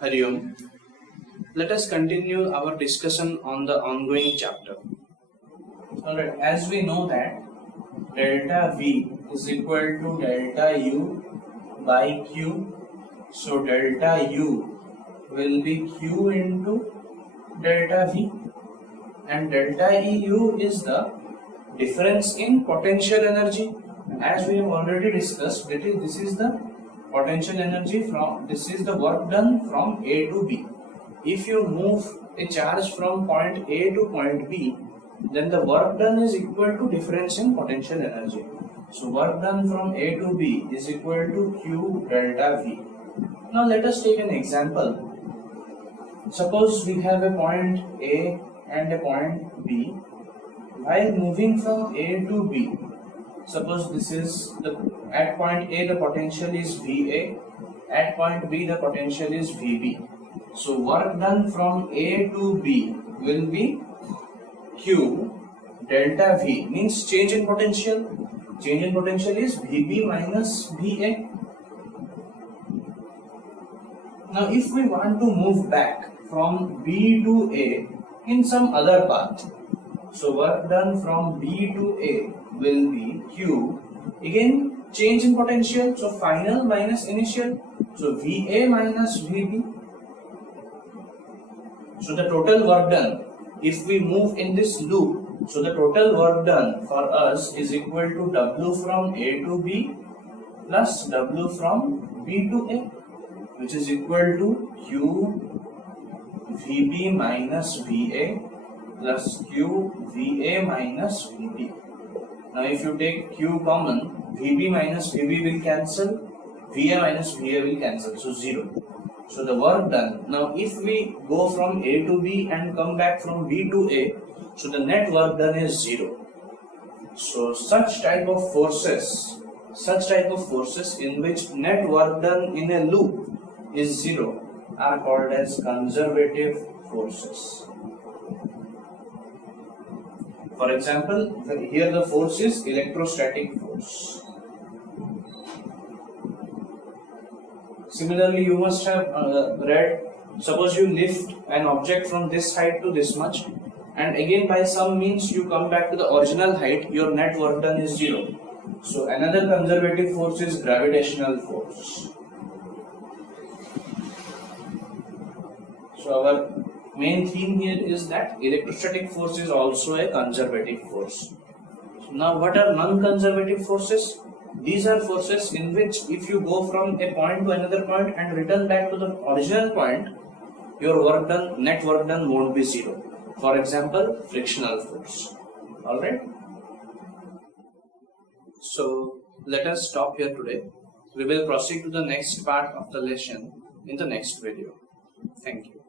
Hari Om. Let us continue our discussion on the ongoing chapter. Alright, as we know that delta V is equal to delta U by Q. So delta U will be Q into delta V, and delta EU is the difference in potential energy. As we have already discussed, this is the potential energy this is the work done from A to B. If you move a charge from point A to point B, then the work done is equal to difference in potential energy. So work done from A to B is equal to Q delta V. Now let us take an example. Suppose we have a point A and a point B. While moving from A to B, suppose this is at point A the potential is VA, at point B the potential is VB. So work done from A to B will be Q delta V, means change in potential. Change in potential is VB minus VA. Now if we want to move back from B to A in some other path, so work done from B to A will be Q, again change in potential, so final minus initial, so VA minus VB. So the total work done, if we move in this loop, so the total work done for us is equal to W from A to B plus W from B to A, which is equal to Q VB minus VA plus Q VA minus VB. Now if you take Q common, VB minus VB will cancel, VA minus VA will cancel, so 0. So the work done, now if we go from A to B and come back from B to A, so the net work done is 0. So such type of forces in which net work done in a loop is 0 are called as conservative forces. For example, here the force is electrostatic force. Similarly, you must have read, suppose you lift an object from this height to this much, and again by some means you come back to the original height, your net work done is 0. So another conservative force is gravitational force. So our main theme here is that electrostatic force is also a conservative force. So now what are non-conservative forces? These are forces in which if you go from a point to another point and return back to the original point, your work done, net work done won't be 0. For example, frictional force. Alright? So let us stop here today. We will proceed to the next part of the lesson in the next video. Thank you.